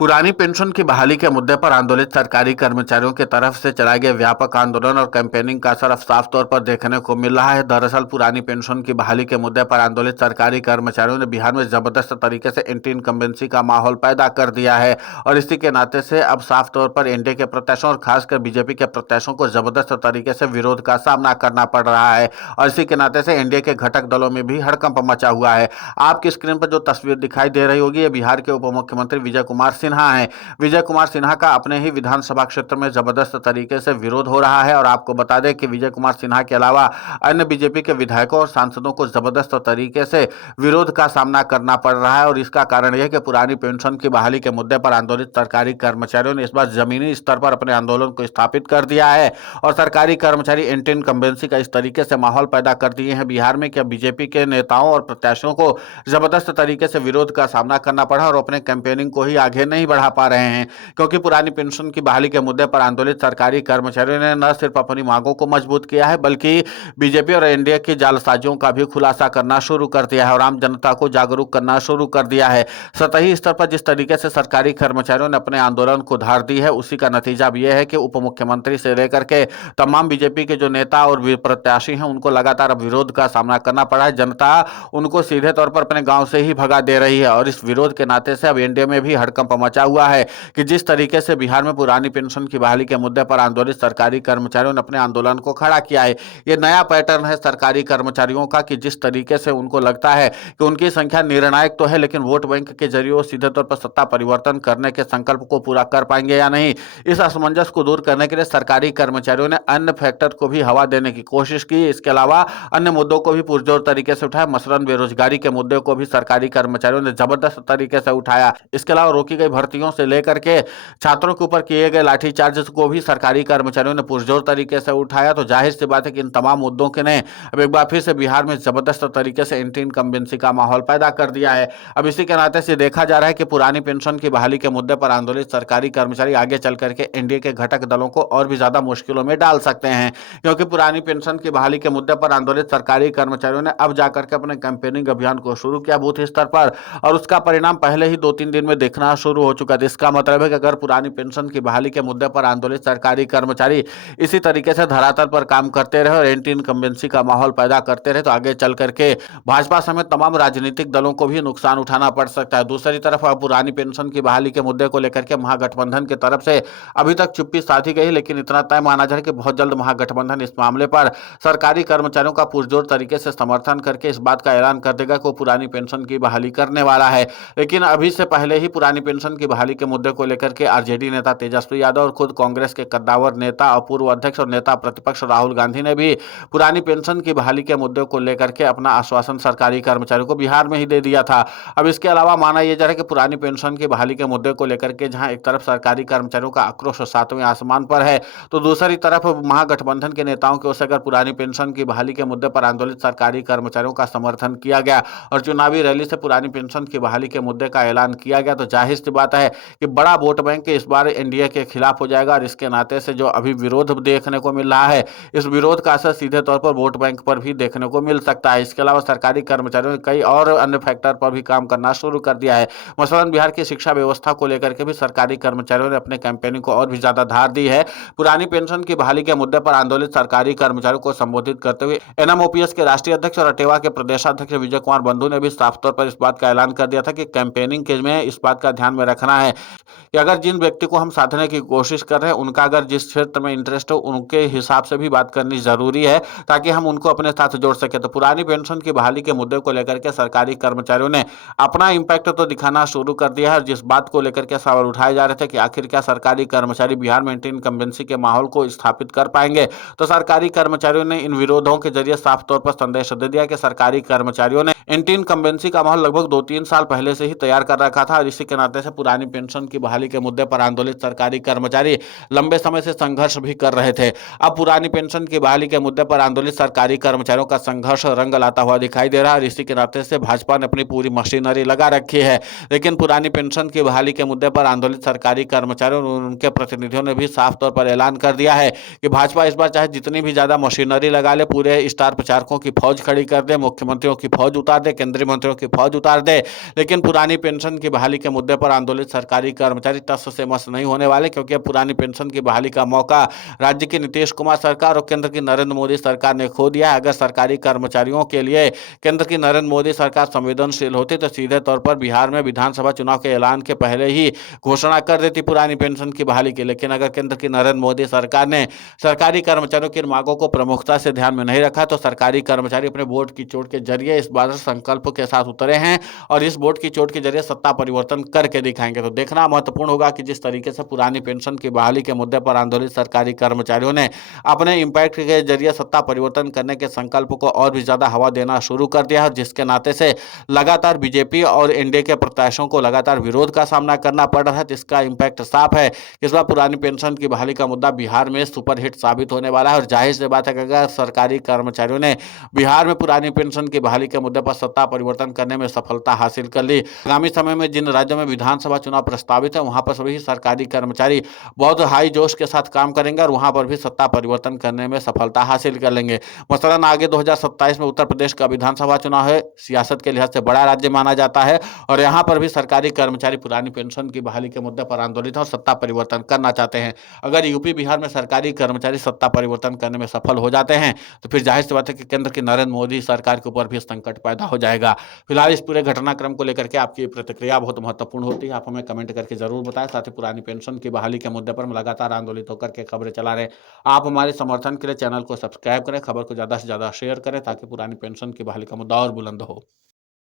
पुरानी पेंशन की बहाली के मुद्दे पर आंदोलित सरकारी कर्मचारियों की तरफ से चलाए गए व्यापक आंदोलन और कैंपेनिंग का असर अब साफ तौर पर देखने को मिल रहा है। दरअसल पुरानी पेंशन की बहाली के मुद्दे पर आंदोलित सरकारी कर्मचारियों ने बिहार में जबरदस्त तरीके से एंटी इनकम्बेंसी का माहौल पैदा कर दिया है और इसी के नाते से अब साफ तौर पर एनडीए के प्रत्याशियों और खासकर बीजेपी के प्रत्याशियों को जबरदस्त तरीके से विरोध का सामना करना पड़ रहा है और इसी के नाते से एनडीए के घटक दलों में भी हड़कंप मचा हुआ है। आपकी स्क्रीन पर जो तस्वीर दिखाई दे रही होगी, ये बिहार के उप मुख्यमंत्री विजय कुमार सिन्हा है। विजय कुमार सिन्हा का अपने ही विधानसभा क्षेत्र में जबरदस्त तरीके से विरोध हो रहा है और आपको बता दें कि विजय कुमार सिन्हा के अलावा अन्य बीजेपी के विधायकों और सांसदों को जबरदस्त तरीके से विरोध का सामना करना पड़ रहा है और इसका कारण यह कि पुरानी पेंशन की बहाली के मुद्दे पर आंदोलित सरकारी कर्मचारियों ने इस बार जमीनी स्तर पर अपने आंदोलन को स्थापित कर दिया है और सरकारी कर्मचारी एंटी इनकम्बेंसी का इस तरीके से माहौल पैदा कर दिए हैं बिहार में कि बीजेपी के नेताओं और प्रत्याशियों को जबरदस्त तरीके से विरोध का सामना करना पड़ा और अपने कैंपेनिंग को ही आगे नहीं बढ़ा पा रहे हैं, क्योंकि पुरानी पेंशन की बहाली के मुद्दे पर आंदोलित सरकारी कर्मचारियों ने न सिर्फ अपनी मांगों को मजबूत किया है बल्कि बीजेपी और एनडीए की जालसाजियों का भी खुलासा करना शुरू कर दिया है और आम जनता को जागरूक करना शुरू कर दिया है। सतही स्तर पर जिस तरीके से सरकारी कर्मचारियों ने अपने आंदोलन को धार दी है, उसी का नतीजा भी यह है कि उप मुख्यमंत्री से लेकर के तमाम बीजेपी के जो नेता और प्रत्याशी हैं उनको लगातार अब विरोध का सामना करना पड़ा है। जनता उनको सीधे तौर पर अपने गांव से ही भगा दे रही है और इस विरोध के नाते से अब एनडीए में भी हड़कंप मचा हुआ है कि जिस तरीके से बिहार में पुरानी पेंशन की बहाली के मुद्दे पर आंदोलित सरकारी कर्मचारियों ने अपने आंदोलन को खड़ा किया है। ये नया पैटर्न है सरकारी कर्मचारियों का कि जिस तरीके से उनको लगता है कि उनकी संख्या निर्णायक तो है, लेकिन वोट बैंक के जरिए वो सीधे तौर पर सत्ता परिवर्तन करने के संकल्प को पूरा कर पाएंगे या नहीं। इस असमंजस को दूर करने के लिए सरकारी कर्मचारियों ने अन्य फैक्टर को भी हवा देने की कोशिश की। इसके अलावा अन्य मुद्दों को भी पुरजोर तरीके से उठाया। मसलन बेरोजगारी के मुद्दे को भी सरकारी कर्मचारियों ने जबरदस्त तरीके से उठाया। इसके अलावा रोकी गई भर्तियों से लेकर के छात्रों के ऊपर किए गए लाठीचार्ज को भी सरकारी कर्मचारियों ने पुरजोर तरीके से उठाया। तो जाहिर सी बात है कि इन तमाम मुद्दों के ने अब एक बार फिर से बिहार में जबरदस्त तरीके से एंटी इनकम्बेंसी का माहौल पैदा कर दिया है। अब इसी के नाते से देखा जा रहा है कि पुरानी पेंशन की बहाली के मुद्दे पर आंदोलित सरकारी कर्मचारी आगे चल करके एनडीए के घटक दलों को और भी ज्यादा मुश्किलों में डाल सकते हैं, क्योंकि पुरानी पेंशन की बहाली के मुद्दे पर आंदोलित सरकारी कर्मचारियों ने अब जाकर के अपने कैंपेनिंग अभियान को शुरू किया बूथ स्तर पर और उसका परिणाम पहले ही 2-3 दिन में देखना शुरू हो चुका था। इसका मतलब है कि अगर पुरानी पेंशन की बहाली के मुद्दे पर आंदोलित सरकारी कर्मचारी इसी तरीके से धरातल पर काम करते रहे और एंटी इनकम्बेंसी का माहौल पैदा करते रहे तो आगे चल करके भाजपा समेत तमाम राजनीतिक दलों को भी नुकसान उठाना पड़ सकता है। दूसरी तरफ पुरानी पेंशन की बहाली के मुद्दे को लेकर के महागठबंधन की तरफ से अभी तक चुप्पी साधी गई, लेकिन इतना तय माना जाए कि बहुत जल्द महागठबंधन इस मामले पर सरकारी कर्मचारियों का पुरजोर तरीके से समर्थन करके इस बात का ऐलान कर देगा कि वो पुरानी पेंशन की बहाली करने वाला है। लेकिन अभी से पहले ही पुरानी पेंशन की बहाली के मुद्दे को लेकर के आरजेडी नेता तेजस्वी यादव और खुद कांग्रेस के कद्दावर नेता और पूर्व अध्यक्ष और नेता प्रतिपक्ष राहुल गांधी ने भी पुरानी पेंशन की बहाली के मुद्दे को लेकर के अपना आश्वासन सरकारी कर्मचारियों को बिहार में ही दे दिया था। अब इसके अलावा माना यह जा रहा है कि पुरानी पेंशन की बहाली के मुद्दे को लेकर के जहां एक तरफ सरकारी कर्मचारियों का आक्रोश सातवें आसमान पर है, तो दूसरी तरफ महागठबंधन के नेताओं की ओर से अगर पुरानी पेंशन की बहाली के मुद्दे पर आंदोलित सरकारी कर्मचारियों का समर्थन किया गया और चुनावी रैली से पुरानी पेंशन की बहाली के मुद्दे का ऐलान किया गया, तो जाहिर सी बात है कि बड़ा वोट बैंक इस बार एनडीए के खिलाफ हो जाएगा और इसके नाते से जो अभी विरोध देखने को मिल रहा है, इस विरोध का असर सीधे तौर पर वोट बैंक पर भी देखने को मिल सकता है। इसके अलावा सरकारी कर्मचारियों ने कई और अन्य फैक्टर पर भी काम करना शुरू कर दिया है। मसलन बिहार की शिक्षा व्यवस्था को लेकर के भी सरकारी कर्मचारियों ने अपने कैंपेनिंग को और भी ज्यादा धार दी है। पुरानी पेंशन की बहाली के मुद्दे पर आंदोलित सरकारी कर्मचारियों को संबोधित करते हुए एनएमओपीएस के राष्ट्रीय अध्यक्ष और अटेवा के प्रदेशाध्यक्ष विजय कुमार बंधु ने भी साफ तौर पर इस बात का ऐलान कर दिया था कि कैंपेनिंग के में इस बात का ध्यान में रखना है कि अगर जिन व्यक्ति को हम साधने की कोशिश कर रहे हैं उनका अगर जिस क्षेत्र में इंटरेस्ट हो उनके हिसाब से भी बात करनी जरूरी है ताकि हम उनको अपने साथ जोड़ सके। तो पुरानी पेंशन की बहाली के मुद्दे को लेकर के सरकारी कर्मचारियों ने अपना इंपैक्ट तो दिखाना शुरू कर दिया है और जिस बात को लेकर के सवाल उठाए जा रहे थे कि आखिर क्या सरकारी कर्मचारी बिहार में एंटी इनकम्बेंसी के माहौल को स्थापित कर पाएंगे, तो सरकारी कर्मचारियों ने इन विरोधों के जरिए साफ तौर पर संदेश दे दिया कि सरकारी कर्मचारियों ने एंटी इनकम्बेंसी का माहौल लगभग 2-3 साल पहले से ही तैयार कर रखा था और इसी के नाते से पुरानी पेंशन की बहाली के मुद्दे पर आंदोलित सरकारी कर्मचारी लंबे समय से संघर्ष भी कर रहे थे। अब पुरानी पेंशन की बहाली के मुद्दे पर आंदोलित सरकारी कर्मचारियों का संघर्ष रंग लाता हुआ दिखाई दे रहा है और इसी के नाते से भाजपा ने अपनी पूरी मशीनरी लगा रखी है। लेकिन पुरानी पेंशन की बहाली के मुद्दे पर आंदोलित सरकारी कर्मचारियों और उनके प्रतिनिधियों ने भी साफ तौर पर ऐलान कर दिया है कि भाजपा इस बार चाहे जितनी भी ज्यादा मशीनरी लगा ले, पूरे स्टार प्रचारकों की फौज खड़ी कर दे, मुख्यमंत्रियों की फौज उतार दे, केंद्रीय मंत्रियों की फौज उतार दे, लेकिन पुरानी पेंशन की बहाली के मुद्दे पर आंदोलित सरकारी कर्मचारी तस्य से मस नहीं होने वाले, क्योंकि अब पुरानी पेंशन की बहाली का मौका राज्य की नीतीश कुमार सरकार और केंद्र की नरेंद्र मोदी सरकार ने खो दिया है। अगर सरकारी कर्मचारियों के लिए केंद्र की नरेंद्र मोदी सरकार संवेदनशील होती तो सीधे तौर पर बिहार में विधानसभा चुनाव के ऐलान के पहले ही घोषणा कर देती पुरानी पेंशन की बहाली की। लेकिन अगर केंद्र की नरेंद्र मोदी सरकार ने सरकारी कर्मचारियों की मांगों को प्रमुखता से ध्यान में नहीं रखा तो सरकारी कर्मचारी अपने वोट की चोट के जरिए इस बार संकल्प के साथ उतरे हैं और इस वोट की चोट के जरिए सत्ता परिवर्तन करके दिखाएंगे। तो देखना महत्वपूर्ण होगा कि जिस तरीके से पुरानी पेंशन की बहाली के मुद्दे पर आंदोलित सरकारी कर्मचारियों ने अपने इम्पैक्ट के जरिए सत्ता परिवर्तन करने के संकल्प को और भी ज्यादा हवा देना शुरू कर दिया है, जिसके नाते से लगातार बीजेपी और एनडीए के प्रत्याशियों को लगातार विरोध का सामना करना पड़ रहा है। जिसका इम्पैक्ट साफ है। इस बार पुरानी पेंशन की बहाली का मुद्दा बिहार में सुपरहिट साबित होने वाला है और जाहिर सी बात है कि अगर सरकारी कर्मचारियों ने बिहार में पुरानी पेंशन की बहाली के मुद्दे पर सत्ता परिवर्तन करने में सफलता हासिल कर ली, आगामी समय में जिन राज्यों में विधानसभा चुनाव प्रस्तावित है वहां पर सभी सरकारी कर्मचारी बहुत हाई जोश के साथ काम करेंगे और वहां पर भी सत्ता परिवर्तन करने में सफलता हासिल कर लेंगे। मसलन आगे 2027 में उत्तर प्रदेश का विधानसभा चुनाव है, सियासत के लिहाज से बड़ा राज्य माना जाता है और यहाँ पर भी सरकारी कर्मचारी पुरानी पेंशन की बहाली के मुद्दे पर आंदोलित और सत्ता परिवर्तन करना चाहते हैं। अगर यूपी बिहार में सरकारी कर्मचारी सत्ता परिवर्तन करने में सफल हो जाते हैं तो फिर जाहिर सी बात है कि केंद्र की नरेंद्र मोदी सरकार के ऊपर भी संकट पैदा हो जाएगा। फिलहाल इस पूरे घटनाक्रम को लेकर के आपकी प्रतिक्रिया बहुत महत्वपूर्ण होती है, आप हमें कमेंट करके जरूर बताएं। साथ ही पुरानी पेंशन की बहाली के मुद्दे पर हम लगातार आंदोलित होकर के खबरें चला रहे हैं। आप हमारे समर्थन के लिए चैनल को सब्सक्राइब करें, खबर को ज़्यादा से ज़्यादा शेयर करें ताकि पुरानी पेंशन की बहाली का मुद्दा और बुलंद हो।